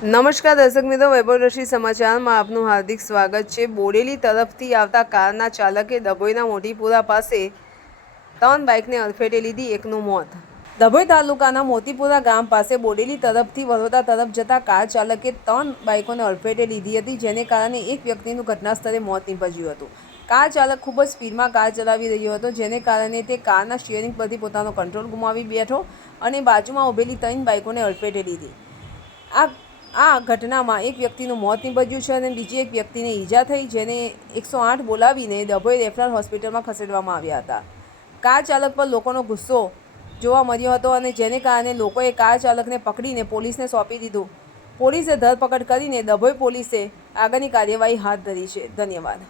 નમસ્કાર દર્શક મિત્રો, વૈભવરશ્મિ સમાચારમાં આપનું હાર્દિક સ્વાગત છે। બોડેલી તરફથી આવતા કારના ચાલકે ડભોઈના મોતીપુરા પાસે 3 બાઇકને અડફેટે લીધી, એકનું મોત। ડભોઈ તાલુકાના મોતીપુરા ગામ પાસે બોડેલી તરફથી વડોદરા તરફ જતા કાર ચાલકે 3 બાઇકોને અડફેટે લીધી હતી, જેને કારણે એક વ્યક્તિનું ઘટના સ્થળે મોત નીપજ્યું હતું। કાર ચાલક ખૂબ જ સ્પીડમાં કાર ચલાવી રહ્યો હતો, જેને કારણે તે કારના સ્ટીયરિંગ પરથી પોતાનો કંટ્રોલ ગુમાવી બેઠો અને બાજુમાં ઊભેલી 3 બાઇકોને અડફેટે લીધી। આ ઘટનામાં એક વ્યક્તિનું મોત નીપજ્યું છે અને બીજી એક વ્યક્તિને ઈજા થઈ, જેને 108 બોલાવીને ડભોઈ રેફરલ હોસ્પિટલમાં ખસેડવામાં આવ્યા હતા। કાર ચાલક પર લોકોનો ગુસ્સો જોવા મળ્યો હતો અને જેને કારણે લોકોએ કાર ચાલકને પકડીને પોલીસને સોંપી દીધું। પોલીસે ધરપકડ કરીને ડભોઈ પોલીસે આગળની કાર્યવાહી હાથ ધરી છે। ધન્યવાદ।